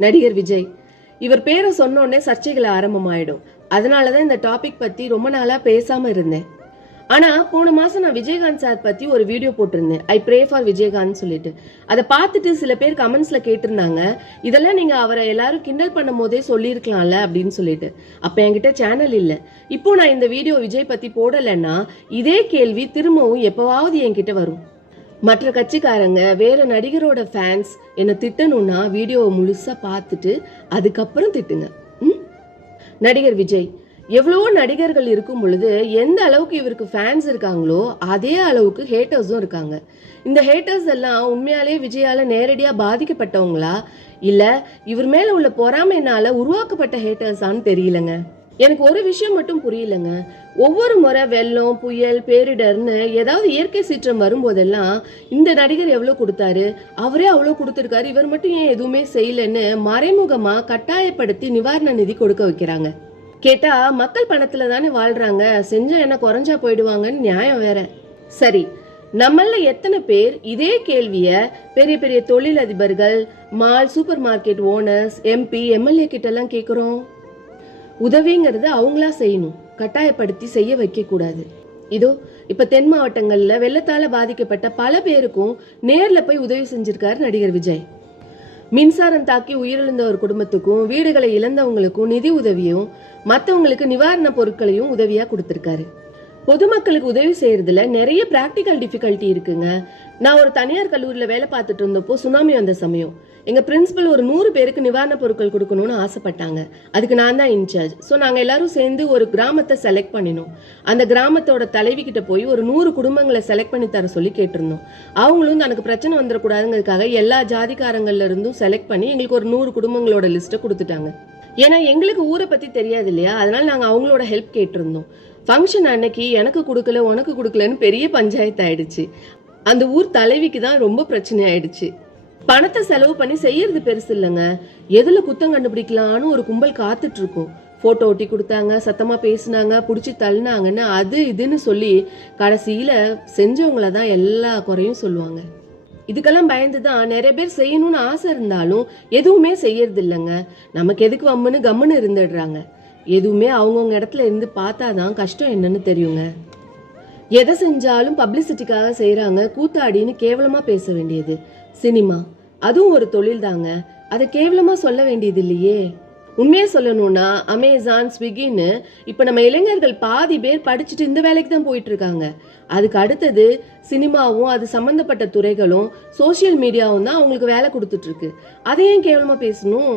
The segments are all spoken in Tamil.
நடிகர் விஜய். இவர் பேரை சொன்னோடனே சர்ச்சைகள் ஆரம்பமாயிடும். அதனாலதான் இந்த டாபிக் பத்தி ரொம்ப நாளா பேசாம இருந்தேன். ஆனா போன மாசம் நான் விஜயகாந்த் சார் பத்தி ஒரு வீடியோ போட்டிருந்தேன், ஐ ப்ரே ஃபார் விஜயகாந்த் சொல்லிட்டு. அதை பார்த்துட்டு சில பேர் கமெண்ட்ஸ்ல கேட்டிருந்தாங்க, இதெல்லாம் நீங்க அவரை எல்லாரும் கிண்டல் பண்ணும் போதே சொல்லியிருக்கலாம்ல அப்படின்னு சொல்லிட்டு. அப்ப என்கிட்ட சேனல் இல்ல. இப்போ நான் இந்த வீடியோ விஜய் பத்தி போடலைன்னா இதே கேள்வி திரும்பவும் எப்பவாவது என்கிட்ட வரும். மற்ற கட்சிக்காரங்க வேற நடிகரோட ஃபேன்ஸ் என்னை திட்டணும்னா வீடியோவை முழுசா பார்த்துட்டு அதுக்கப்புறம் திட்டுங்க. நடிகர் விஜய் எவ்வளவோ நடிகர்கள் இருக்கும் பொழுது எந்த அளவுக்கு இவருக்கு ஃபேன்ஸ் இருக்காங்களோ அதே அளவுக்கு ஹேட்டர்ஸும் இருக்காங்க. இந்த ஹேட்டர்ஸ் எல்லாம் உண்மையாலே விஜயால நேரடியா பாதிக்கப்பட்டவங்களா இல்ல இவர் மேல உள்ள பொறாமைனால உருவாக்கப்பட்ட ஹேட்டர்ஸான்னு தெரியலங்க. எனக்கு ஒரு விஷயம் மட்டும் புரியலங்க. ஒவ்வொரு முறை வெள்ளம், புயல், பேரிடர்னு ஏதாவது இயற்கை சீற்றம் வரும்போதெல்லாம் இந்த நடிகர் எவ்வளவு கொடுத்தாரு, அவரே அவ்வளவு கொடுத்திருக்காரு, இவர் மட்டும் ஏன் எதுவுமே செய்யலன்னு மறைமுகமா கட்டாயப்படுத்தி நிவாரண நிதி கொடுக்க வைக்கிறாங்க. கேட்டா மக்கள் பணத்துல தானே வாழ்றாங்க, செஞ்சா என்ன குறைஞ்சா போயிடுவாங்கன்னு நியாயம் வேற. சரி, நம்மள எத்தனை பேர் இதே கேள்விய பெரிய பெரிய தொழிலதிபர்கள், mall, super market owners, MP, MLA கிட்ட எல்லாம் கேக்குறோம்? உதவிங்கிறது அவங்களா செய்யணும், கட்டாயப்படுத்தி செய்ய வைக்க கூடாது. இதோ இப்ப தென் மாவட்டங்கள்ல வெள்ளத்தால பாதிக்கப்பட்ட பல பேருக்கும் நேர்ல போய் உதவி செஞ்சிருக்காரு நடிகர் விஜய். மின்சாரம் தாக்கி உயிரிழந்த ஒரு குடும்பத்துக்கும் வீடுகளை இழந்தவங்களுக்கும் நிதி உதவியும் மற்றவங்களுக்கு நிவாரண பொருட்களையும் உதவியா கொடுத்திருக்காரு. பொதுமக்களுக்கு உதவி செய்யறதுல நிறைய பிராக்டிக்கல் டிஃபிகல்ட்டி இருக்குங்க. நான் ஒரு தனியார் கல்லூரியில வேலை பார்த்துட்டு இருந்தப்போ சுனாமி வந்த சமயம் எங்க பிரின்சிபல் ஒரு 100 பேருக்கு நிவாரண பொருட்கள் கொடுக்கணும்னு ஆசைப்பட்டாங்க. அதுக்கு நான் தான் இன்சார்ஜ். ஸோ நாங்கள் எல்லாரும் சேர்ந்து ஒரு கிராமத்தை செலக்ட் பண்ணினோம். அந்த கிராமத்தோட தலைவி கிட்ட போய் ஒரு 100 குடும்பங்களை செலக்ட் பண்ணி தர சொல்லி கேட்டிருந்தோம். அவங்களும் தனக்கு பிரச்சனை வந்துடக்கூடாதுங்கிறதுக்காக எல்லா ஜாதிக்காரங்கள்ல இருந்தும் செலக்ட் பண்ணி எங்களுக்கு ஒரு 100 குடும்பங்களோட லிஸ்ட்டை கொடுத்துட்டாங்க. ஏன்னா எங்களுக்கு ஊரை பத்தி தெரியாது இல்லையா, அதனால நாங்கள் அவங்களோட ஹெல்ப் கேட்டிருந்தோம். ஃபங்க்ஷன் அன்னைக்கு எனக்கு கொடுக்கல உனக்கு கொடுக்கலன்னு பெரிய பஞ்சாயத்து ஆயிடுச்சு. அந்த ஊர் தலைவிக்கு தான் ரொம்ப பிரச்சனை ஆயிடுச்சு. பணத்தை செலவு பண்ணி செய்யறது பெருசு இல்லைங்க, எதுல குத்தம் கண்டுபிடிக்கலான்னு ஒரு கும்பல் காத்துட்டு இருக்கும். போட்டோ ஒட்டி கொடுத்தாங்க, சத்தமா பேசினாங்க, புடிச்சு தள்ளினாங்கன்னு அது இதுன்னு சொல்லி கடைசியில செஞ்சவங்கள தான் எல்லா குறையும் சொல்லுவாங்க. இதுக்கெல்லாம் பயந்துதான் நிறைய பேர் செய்யணும்னு ஆசை இருந்தாலும் எதுவுமே செய்யறது இல்லைங்க. நமக்கு எதுக்கு வம்முன்னு கம்முன்னு இருந்துடுறாங்க. எதுவுமே அவங்கவுங்க இடத்துல இருந்து பார்த்தாதான் கஷ்டம் என்னன்னு தெரியுங்க. எதை செஞ்சாலும் பப்ளிசிட்டிக்காக செய்யறாங்க, கூத்தாடின்னு கேவலமா பேச வேண்டியது. சினிமா அதுவும் ஒரு தொழில் தாங்க, அதை கேவலமா சொல்ல வேண்டியது இல்லையே. உண்மையா சொல்லணும்னா அமேசான், ஸ்விக்கின்னு இப்ப நம்ம இளைஞர்கள் பாதி பேர் படிச்சுட்டு இந்த வேலைக்கு தான் போயிட்டு இருக்காங்க. அதுக்கு அடுத்தது சினிமாவும் அது சம்பந்தப்பட்ட துறைகளும் சோசியல் மீடியாவும் தான் அவங்களுக்கு வேலை கொடுத்துட்டு இருக்கு. அதையும் கேவலமா பேசணும்?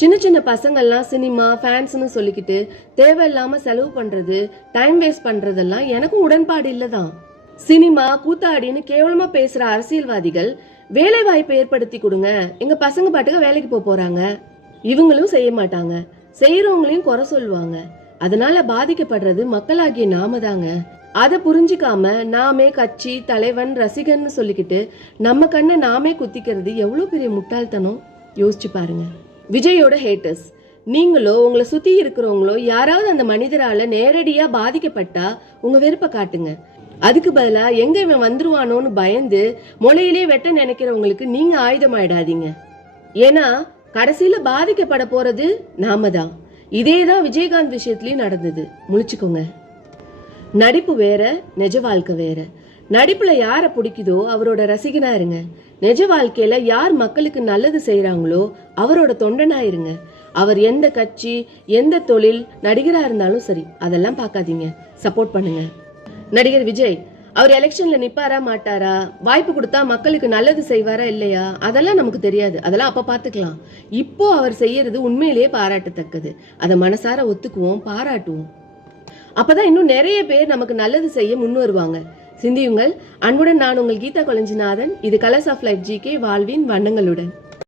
சின்ன சின்ன பசங்கள்லாம் சினிமா ஃபேன்ஸ்னு சொல்லிக்கிட்டு தேவையில்லாம செலவு பண்றது, டைம் வேஸ்ட் பண்றதெல்லாம் எனக்கும் உடன்பாடு இல்லதான். சினிமா கூத்தாடின்னு கேவலமா பேசுற அரசியல்வாதிகள் வேலை வாய்ப்பை ஏற்படுத்தி கொடுங்க, எங்க பசங்க பாட்டுக்கு வேலைக்கு போறாங்க, இவங்களும் செய்ய மாட்டாங்க, செய்யறவங்களையும் குறை சொல்லுவாங்க. அதனால பாதிக்கப்படுறது மக்களாகிய நாம தாங்க. அதை புரிஞ்சுக்காம நாமே கட்சி தலைவன் ரசிகன்னு சொல்லிக்கிட்டு நம்ம கண்ணை நாமே குத்திக்கிறது எவ்வளவு பெரிய முட்டாள்தனம், யோசிச்சு பாருங்க. விஜயோட ஹேட்டர்ஸ், நீங்களோ உங்களை சுத்தி இருக்கிறவங்களோ யாராவது அந்த மனிதரால நேரடியா பாதிக்கப்பட்டா உங்க வெறுப்பை காட்டுங்க. அதுக்கு பதிலா எங்க இவன் வந்துருவானோன்னு பயந்து மொளையிலே வெட்ட நினைக்கிறவங்களுக்கு நீங்க ஆயுதமாயிடாதீங்க. ஏன்னா கடைசியில பாதிக்கப்பட போறது நாம தான். இதேதான் விஜயகாந்த் விஷயத்திலயும் நடந்தது, முழிச்சுக்கோங்க. நடிப்பு வேற, நிஜ வாழ்க்கை வேற. நடிப்புல யார பிடிக்குதோ அவரோட ரசிகனா இருங்க. நிஜ வாழ்க்கையில யார் மக்களுக்கு நல்லது செய்யறாங்களோ அவரோட தொண்டனா இருங்க. அவர் எந்த கட்சி, எந்த தொழில், நடிகரா இருந்தாலும் சரி, அதெல்லாம் பார்க்காதீங்க, சப்போர்ட் பண்ணுங்க. நடிகர் விஜய் அவர் எலெக்ஷன்ல நிப்பாரா மாட்டாரா, வாய்ப்பு கொடுத்தா மக்களுக்கு நல்லது செய்வாரா இல்லையா, அதெல்லாம் நமக்கு தெரியாது, அதெல்லாம் அப்ப பாத்துக்கலாம். இப்போ அவர் செய்யறது உண்மையிலேயே பாராட்டத்தக்கது. அதை மனசார ஒத்துக்குவோம், பாராட்டுவோம். அப்பதான் இன்னும் நிறைய பேர் நமக்கு நல்லது செய்ய முன் வருவாங்க. சிந்தியுங்கள். அன்புடன் நான் உங்கள் கீதா கொளஞ்சிநாதன். இது கலர்ஸ் ஆஃப் லைஃப் ஜிகே, வாழ்வின் வண்ணங்களுடன்.